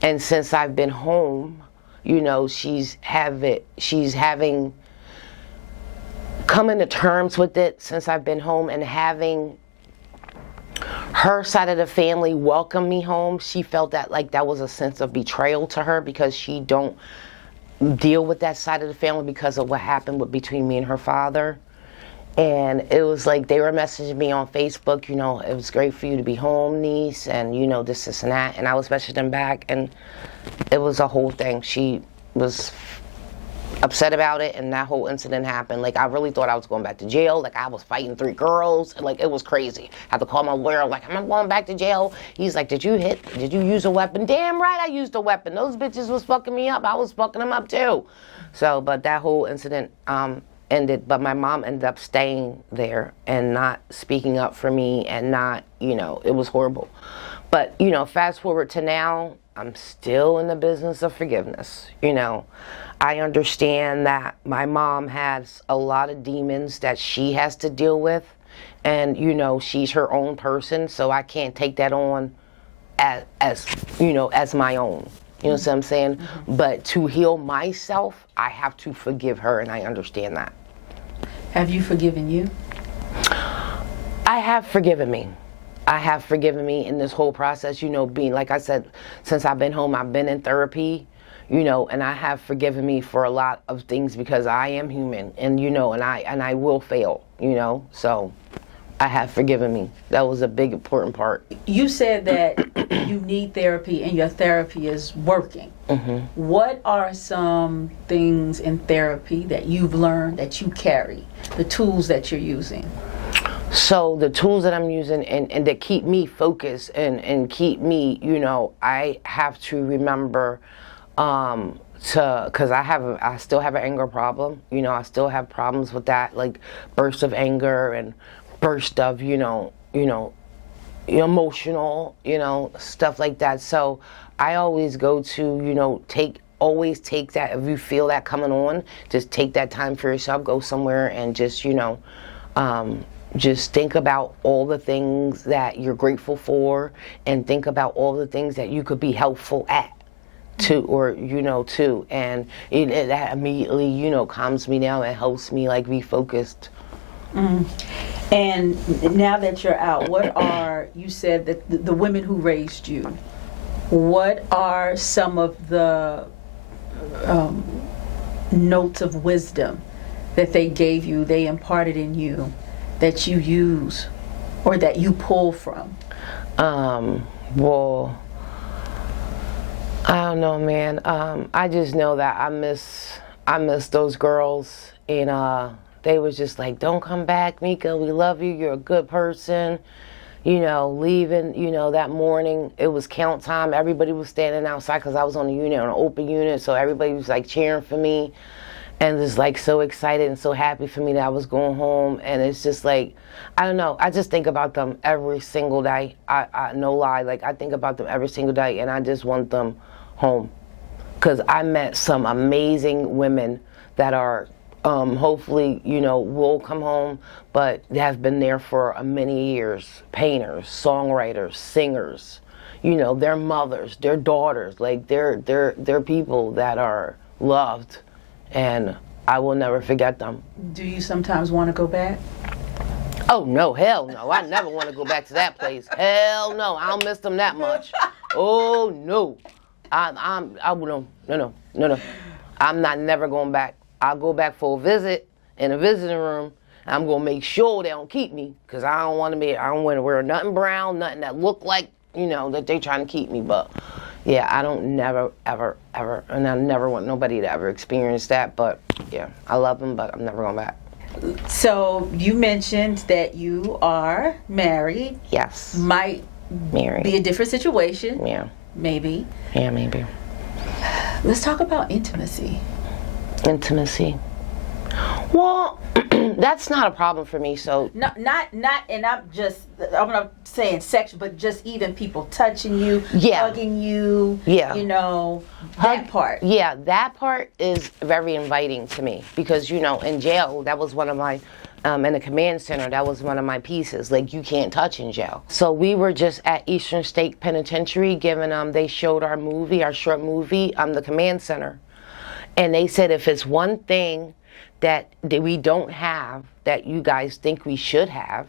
And since I've been home, she's having coming to terms with it since I've been home and having her side of the family welcome me home. She felt that like that was a sense of betrayal to her because she don't deal with that side of the family because of what happened between me and her father. And it was like they were messaging me on Facebook, you know, it was great for you to be home, niece, and you know, this and that. And I was messaging them back, and it was a whole thing. She was upset about it, and that whole incident happened. Like, I really thought I was going back to jail. Like, I was fighting 3 girls. Like, it was crazy. I had to call my lawyer, like, am I going back to jail? He's like, did you use a weapon? Damn right I used a weapon. Those bitches was fucking me up. I was fucking them up too. So, but that whole incident ended, but my mom ended up staying there and not speaking up for me and not, you know, it was horrible. But, you know, fast forward to now, I'm still in the business of forgiveness, you know. I understand that my mom has a lot of demons that she has to deal with, and you know, she's her own person, so I can't take that on as you know, as my own. You know what I'm saying? Mm-hmm. But to heal myself, I have to forgive her, and I understand that. Have you forgiven you? I have forgiven me. I have forgiven me in this whole process, you know, being, like I said, since I've been home, I've been in therapy, you know, and I have forgiven me for a lot of things because I am human, and you know, and I will fail, you know, so I have forgiven me. That was a big important part. You said that you need therapy and your therapy is working. Mm-hmm. What are some things in therapy that you've learned that you carry, the tools that you're using? So the tools that I'm using and that keep me focused and keep me, you know, I have to remember because I still have an anger problem. You know, I still have problems with that, like bursts of anger and burst of, you know, emotional, you know, stuff like that. So I always go to, you know, always take that, if you feel that coming on, just take that time for yourself, go somewhere and just, you know, just think about all the things that you're grateful for and think about all the things that you could be helpful at. And that immediately, you know, calms me down and helps me like be focused. Mm. And now that you're out, what are, you said that the women who raised you, what are some of the notes of wisdom that they gave you, they imparted in you, that you use or that you pull from? Well, I don't know, man. I just know that I miss those girls, and they was just like, don't come back, Mika, we love you, you're a good person. You know, leaving, you know, that morning, it was count time. Everybody was standing outside because I was on the unit, on an open unit, so everybody was like cheering for me and just like so excited and so happy for me that I was going home. And it's just like, I don't know, I just think about them every single day. I no lie, like I think about them every single day, and I just want them home because I met some amazing women that are hopefully, you know, will come home, but have been there for many years. Painters, songwriters, singers, you know, their mothers, their daughters, like they're people that are loved, and I will never forget them. Do you sometimes want to go back? Oh no, hell no! I never want to go back to that place. Hell no, I don't miss them that much. Oh no, no. I'm not never going back. I'll go back for a visit in a visiting room. I'm gonna make sure they don't keep me, cause I don't want to wear nothing brown, nothing that look like, you know, that they trying to keep me. But yeah, I don't never ever, and I never want nobody to ever experience that. But yeah, I love them, but I'm never going back. So you mentioned that you are married. Yes. Might married. Be a different situation. Yeah. Maybe. Yeah, maybe. Let's talk about intimacy. Intimacy. Well, that's not a problem for me. So not, and I'm not saying sexual, but just even people touching you, hugging you. Yeah. You know, that part. Yeah, that part is very inviting to me because, you know, in jail, that was one of my, in the command center, that was one of my pieces. Like, you can't touch in jail. So we were just at Eastern State Penitentiary giving, they showed our short movie, the command center. And they said if it's one thing that we don't have that you guys think we should have.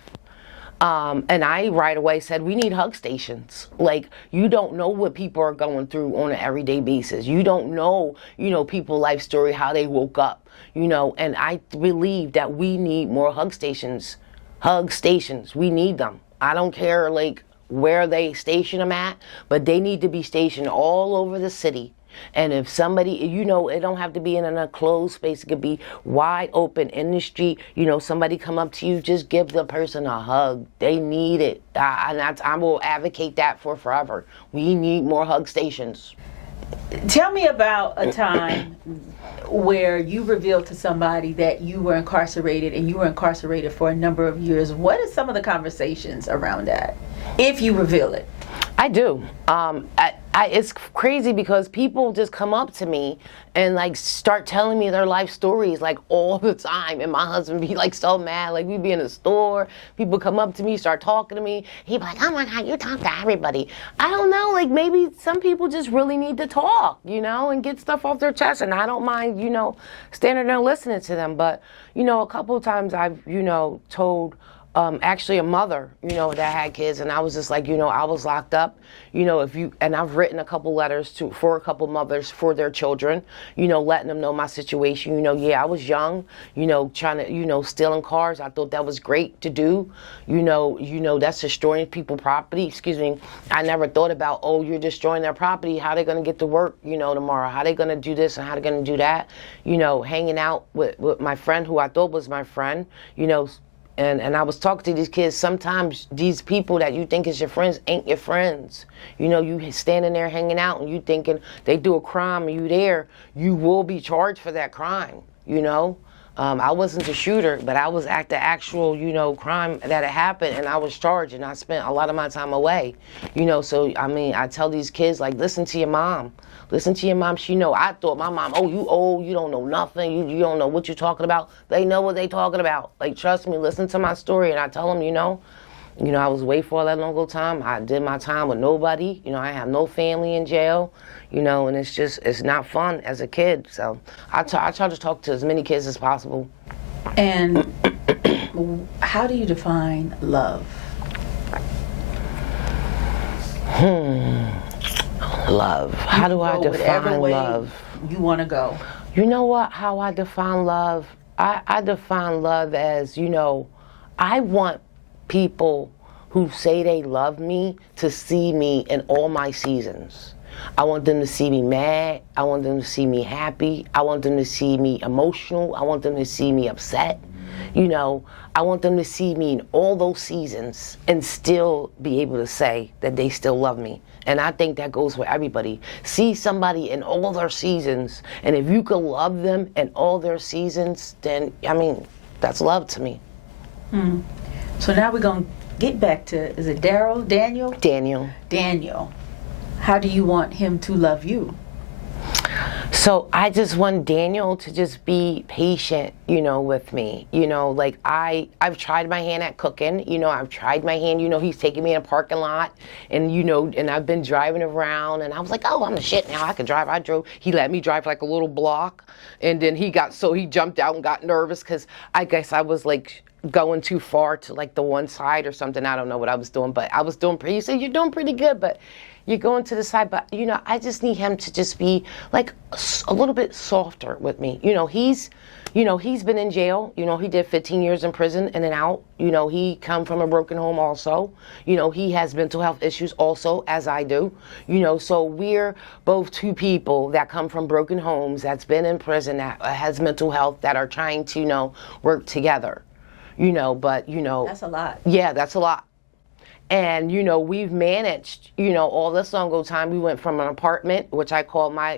And I right away said, we need hug stations. Like, you don't know what people are going through on an everyday basis. You don't know, people's life story, how they woke up, and I believe that we need more hug stations. Hug stations, we need them. I don't care, like, where they station them at, but they need to be stationed all over the city. And if somebody, it don't have to be in an enclosed space. It could be wide open in the street. Somebody come up to you, just give the person a hug. They need it. I will advocate that for forever. We need more hug stations. Tell me about a time where you revealed to somebody that you were incarcerated, and you were incarcerated for a number of years. What are some of the conversations around that, if you reveal it? I do. It's crazy because people just come up to me and like start telling me their life stories like all the time, and my husband be like so mad. Like, we be in the store, people come up to me, start talking to me. He be like, "Oh my God, you talk to everybody." I don't know. Like, maybe some people just really need to talk, and get stuff off their chest. And I don't mind, standing there listening to them. But a couple of times I've told. Actually a mother, that had kids, and I was just like, I was locked up, and I've written a couple letters for a couple mothers for their children, letting them know my situation. I was young, trying to, stealing cars. I thought that was great to do. That's destroying people's property. Excuse me. I never thought about, oh, you're destroying their property. How they going to get to work, tomorrow? How they going to do this and how they going to do that? Hanging out with my friend who I thought was my friend, And I was talking to these kids. Sometimes these people that you think is your friends ain't your friends. You standing there hanging out and you thinking they do a crime and you there, you will be charged for that crime, I wasn't the shooter, but I was at the actual, crime that had happened, and I was charged, and I spent a lot of my time away, So, I tell these kids, like, listen to your mom. Listen to your mom. She know. I thought my mom, oh, you old, you don't know nothing. You don't know what you're talking about. They know what they talking about. Like, trust me, listen to my story. And I tell them, I was away for that long time. I did my time with nobody. I have no family in jail, and it's not fun as a kid. So I try to talk to as many kids as possible. And how do you define love? Love. How do I define love? You want to go. You know what? How I define love? I define love as, I want people who say they love me to see me in all my seasons. I want them to see me mad. I want them to see me happy. I want them to see me emotional. I want them to see me upset. I want them to see me in all those seasons and still be able to say that they still love me. And I think that goes for everybody. See somebody in all their seasons, and if you can love them in all their seasons, then, that's love to me. So now we're going to get back to, is it Daniel? Daniel. How do you want him to love you? So I just want Daniel to just be patient, with me. Like I've tried my hand at cooking, I've tried my hand, he's taking me in a parking lot and, and I've been driving around and I was like, oh, I'm the shit now. I can drive. He let me drive like a little block, and then he jumped out and got nervous because I guess I was like going too far to like the one side or something. I don't know what I was doing, but I was doing pretty, he said, you're doing pretty good, but you're going to the side. But, I just need him to just be like a little bit softer with me. He's been in jail. He did 15 years in prison in and out. He come from a broken home also. He has mental health issues also, as I do. So we're both two people that come from broken homes, that's been in prison, that has mental health, that are trying to, work together. But, That's a lot. Yeah, that's a lot. And, we've managed, all this long ago time, we went from an apartment, which I call I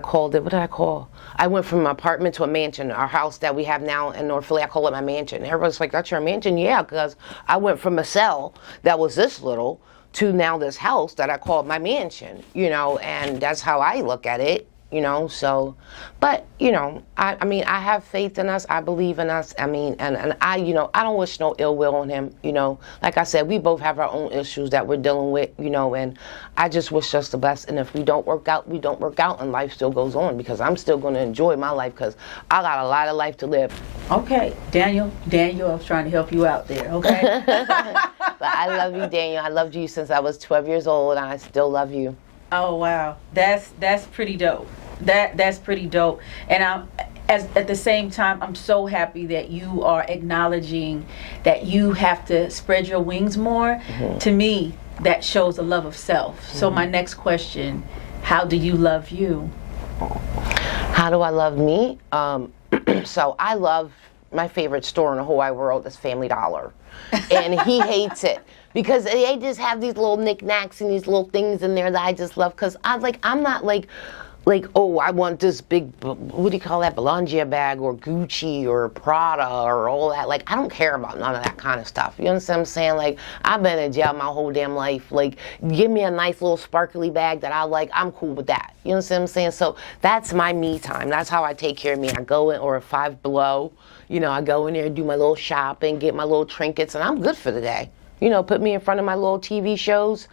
called it, what did I call? I went from an apartment to a mansion. Our house that we have now in North Philly, I call it my mansion. Everybody's like, that's your mansion? Yeah, because I went from a cell that was this little to now this house that I call my mansion, and that's how I look at it. you know. So, but you know, I mean, I have faith in us. I believe in us. I mean, and I, you know, I don't wish no ill will on him. You know, like I said, we both have our own issues that we're dealing with. You know, and I just wish us the best. And if we don't work out, we don't work out, and life still goes on, because I'm still going to enjoy my life, because I got a lot of life to live. Okay, Daniel, I was trying to help you out there. Okay. But I love you, Daniel. I loved you since I was 12 years old, and I still love you. Oh wow, that's pretty dope. That's pretty dope. And at the same time, I'm so happy that you are acknowledging that you have to spread your wings more. Mm-hmm. To me, that shows a love of self. Mm-hmm. So my next question: how do you love you? How do I love me? So I love, my favorite store in the whole wide world is Family Dollar, and he hates it. Because they just have these little knickknacks and these little things in there that I just love. Because I'm not like, oh, I want this big, what do you call that, Balenciaga bag, or Gucci, or Prada, or all that. Like, I don't care about none of that kind of stuff. You understand what I'm saying? Like, I've been in jail my whole damn life. Like, give me a nice little sparkly bag that I like, I'm cool with that. You understand what I'm saying? So that's my me time. That's how I take care of me. I go in, or a Five Below, you know, I go in there and do my little shopping, get my little trinkets, and I'm good for the day. You know, put me in front of my little TV shows.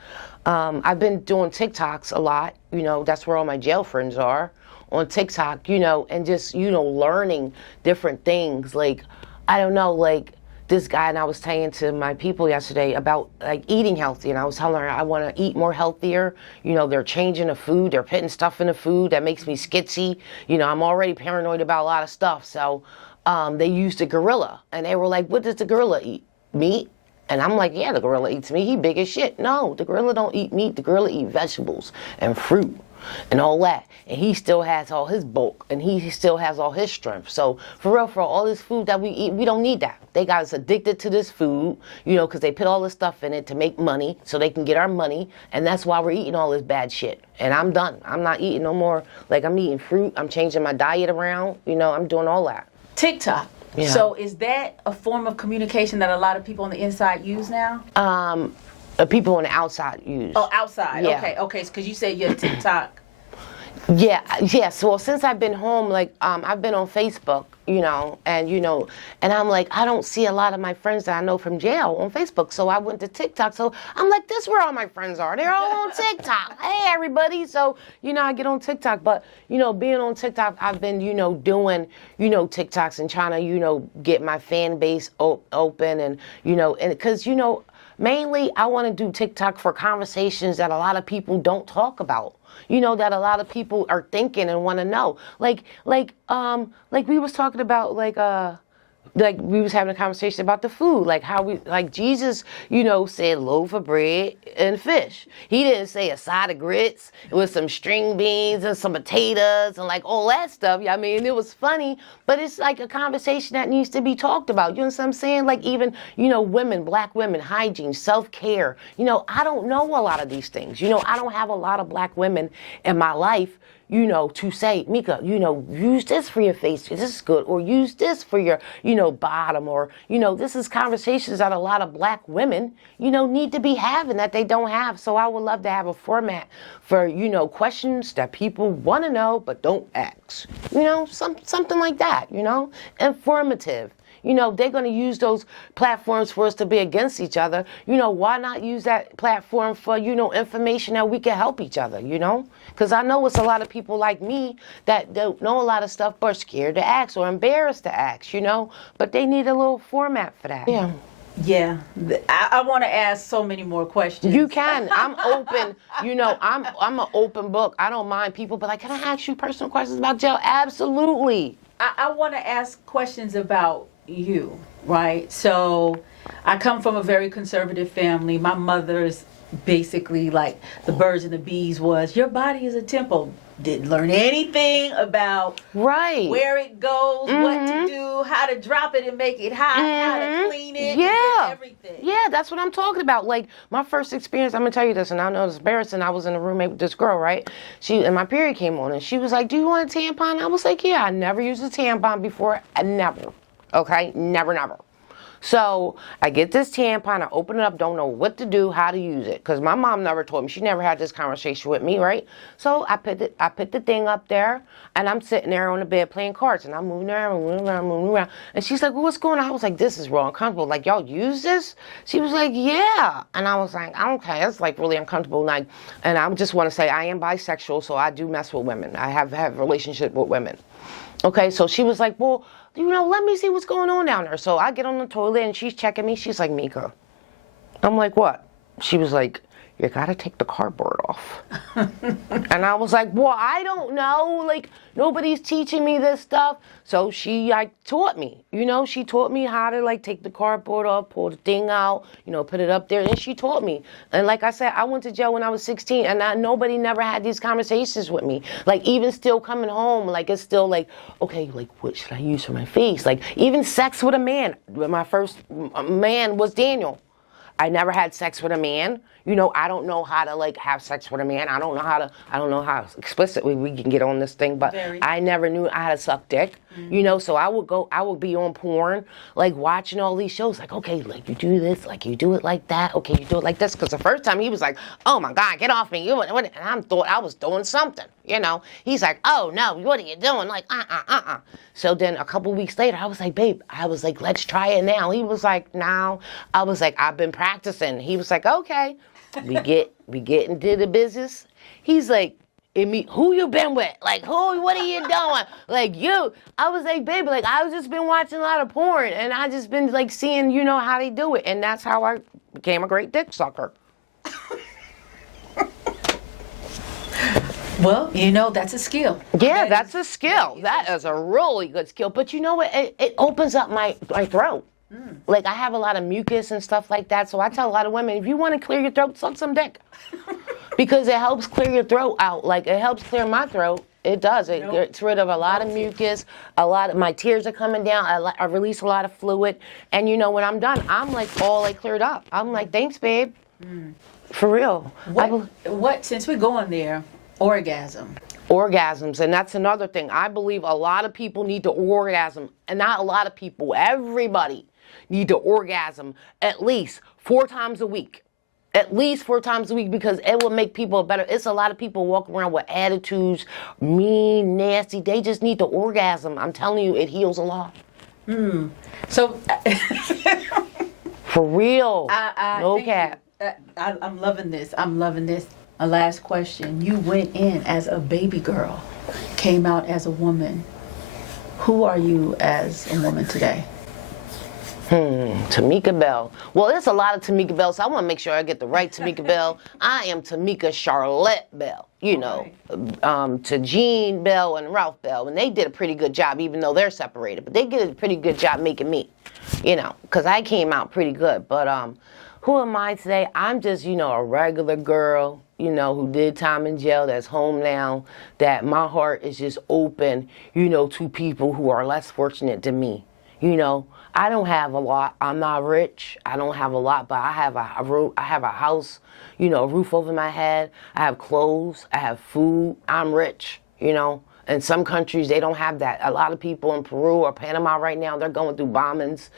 I've been doing TikToks a lot. You know, that's where all my jail friends are, on TikTok, you know, and just, you know, learning different things. Like, I don't know, like this guy, and I was saying to my people yesterday about like eating healthy, and I was telling her I want to eat more healthier. You know, they're changing the food, they're putting stuff in the food that makes me skitsy. You know, I'm already paranoid about a lot of stuff. So they used a gorilla, and they were like, what does the gorilla eat? Meat? And I'm like, yeah, the gorilla eats meat. He big as shit. No, the gorilla don't eat meat. The gorilla eat vegetables and fruit and all that. And he still has all his bulk, and he still has all his strength. So for real, all this food that we eat, we don't need that. They got us addicted to this food, you know, because they put all this stuff in it to make money so they can get our money. And that's why we're eating all this bad shit. And I'm done. I'm not eating no more. Like, I'm eating fruit. I'm changing my diet around. You know, I'm doing all that. TikTok. Yeah. So is that a form of communication that a lot of people on the inside use now? People on the outside use. Oh, outside. Yeah. Okay. Because you said you're TikTok. Yeah. So since I've been home, like, I've been on Facebook, you know, and I'm like, I don't see a lot of my friends that I know from jail on Facebook. So I went to TikTok. So I'm like, this is where all my friends are. They're all on TikTok. Hey, everybody. So, you know, I get on TikTok. But, you know, being on TikTok, I've been, you know, doing, you know, TikToks and trying to, you know, get my fan base open, and, you know, and because, you know, mainly I want to do TikTok for conversations that a lot of people don't talk about. You know, that a lot of people are thinking and want to know. Like we was talking about, like we was having a conversation about the food, like how we, like Jesus, you know, said loaf of bread and fish. He didn't say a side of grits with some string beans and some potatoes and like all that stuff. I mean, it was funny, but it's like a conversation that needs to be talked about. You know what I'm saying? Like, even, you know, women, black women, hygiene, self-care. You know, I don't know a lot of these things. You know, I don't have a lot of black women in my life, you know, to say, Mika, you know, use this for your face, this is good, or use this for your, you know, bottom, or, you know, this is conversations that a lot of black women, you know, need to be having that they don't have. So I would love to have a format for, you know, questions that people want to know but don't ask, you know, something like that, you know, informative. You know, they're going to use those platforms for us to be against each other. You know, why not use that platform for, you know, information that we can help each other, you know? Because I know it's a lot of people like me that don't know a lot of stuff but are scared to ask or embarrassed to ask, you know? But they need a little format for that. Yeah. Yeah, I want to ask so many more questions. You can. I'm open. You know, I'm an open book. I don't mind people, but like, can I ask you personal questions about jail? Absolutely. I want to ask questions about you, right? So I come from a very conservative family. My mother's basically like the birds and the bees was, your body is a temple. Didn't learn anything about where it goes, what to do, how to drop it and make it hot, how to clean it, everything. Yeah, that's what I'm talking about. Like, my first experience, I'm going to tell you this, and I know it's embarrassing. I was in a roommate with this girl, right? And my period came on, and she was like, do you want a tampon? I was like, yeah, I never used a tampon before. I never. Okay? Never. So I get this tampon, I open it up, don't know what to do, how to use it. Because my mom never told me. She never had this conversation with me, right? So I put the thing up there, and I'm sitting there on the bed playing cards, and I'm moving around, moving around. And she's like, well, what's going on? I was like, this is real uncomfortable. Like, y'all use this? She was like, yeah. And I was like, okay, that's like really uncomfortable. And I just want to say I am bisexual, so I do mess with women. I have a relationship with women. Okay, so she was like, well, let me see what's going on down there. So I get on the toilet and she's checking me. She's like, Mika. I'm like, what? She was like, you gotta take the cardboard off. And I was like, well, I don't know. Like, nobody's teaching me this stuff. So she taught me, she taught me how to take the cardboard off, pull the thing out, put it up there. And she taught me. And like I said, I went to jail when I was 16 and nobody never had these conversations with me. Like, even still coming home, it's still okay, what should I use for my face? Even sex with a man. My first man was Daniel. I never had sex with a man. I don't know how to have sex with a man. I don't know how explicitly we can get on this thing, but I never knew how to suck dick. So I would be on porn, watching all these shows, okay, you do this, you do it like that, okay, you do it like this. Because the first time he was like, oh my God, get off me. And I thought I was doing something, He's like, oh no, what are you doing? So then a couple weeks later, I was like, babe, let's try it now. He was like, no. I was like, I've been practicing. He was like, okay. We get into the business. He's like, who you been with? What are you doing? You. I was like, baby, I've just been watching a lot of porn and I just been seeing, how they do it. And that's how I became a great dick sucker. Well, that's a skill. Yeah, that's a skill. That is a really good skill. But you know what? It opens up my throat. I have a lot of mucus and stuff like that, so I tell a lot of women, if you want to clear your throat, suck some dick. Because it helps clear your throat out. It helps clear my throat. It does. It gets rid of a lot of mucus. My tears are coming down. I release a lot of fluid. And when I'm done, I'm all cleared up. I'm like, thanks, babe. For real. What, since we're going there, Orgasms, and that's another thing. I believe a lot of people need to orgasm, and not a lot of people, everybody need to orgasm at least 4 times a week. At least 4 times a week, because it will make people better. It's a lot of people walking around with attitudes, mean, nasty. They just need to orgasm. I'm telling you, it heals a lot. So, for real, no cap. I'm loving this. A last question. You went in as a baby girl, came out as a woman. Who are you as a woman today? Tamika Bell. Well, there's a lot of Tamika Bells, so I want to make sure I get the right Tamika Bell. I am Tamika Charlotte Bell, to Jean Bell and Ralph Bell. And they did a pretty good job, even though they're separated. But they did a pretty good job making me, because I came out pretty good. But who am I today? I'm just, a regular girl, who did time in jail, that's home now, that my heart is just open, to people who are less fortunate than me. I don't have a lot. I'm not rich. I don't have a lot, but I have a house, a roof over my head. I have clothes. I have food. I'm rich, In some countries, they don't have that. A lot of people in Peru or Panama right now, they're going through bombings,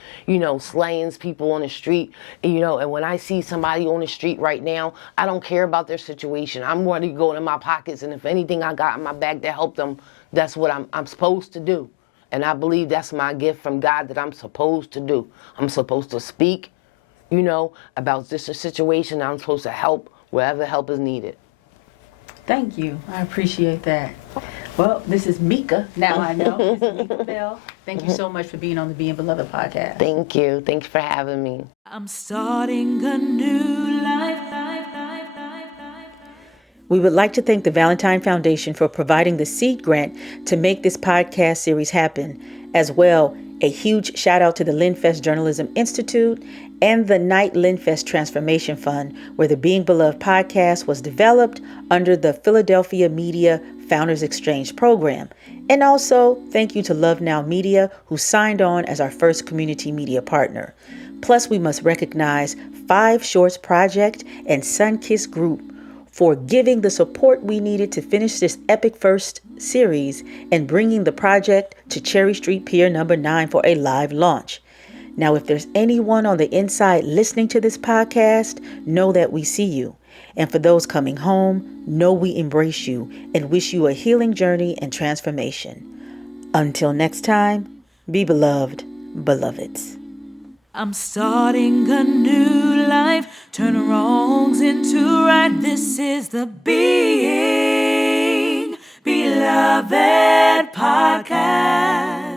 slaying people on the street, and when I see somebody on the street right now, I don't care about their situation. I'm ready to go in my pockets, and if anything I got in my bag to help them, that's what I'm supposed to do. And I believe that's my gift from God that I'm supposed to do. I'm supposed to speak, about this situation. I'm supposed to help wherever help is needed. Thank you. I appreciate that. Well, this is Mika. Now I know. This is Mika Bell. Thank you so much for being on the Being Beloved podcast. Thank you. Thank you for having me. I'm starting a new life. We would like to thank the Valentine Foundation for providing the seed grant to make this podcast series happen. As well, a huge shout out to the LinFest Journalism Institute and the Knight LinFest Transformation Fund, where the Being Beloved podcast was developed under the Philadelphia Media Founders Exchange program. And also, thank you to Love Now Media, who signed on as our first community media partner. Plus, we must recognize 5 Shorts Project and Sunkiss Group for giving the support we needed to finish this epic first series and bringing the project to Cherry Street Pier number 9 for a live launch. Now, if there's anyone on the inside listening to this podcast, know that we see you. And for those coming home, know we embrace you and wish you a healing journey and transformation. Until next time, be beloved, beloveds. I'm starting a new life, turn wrongs into right. This is the Being Beloved podcast.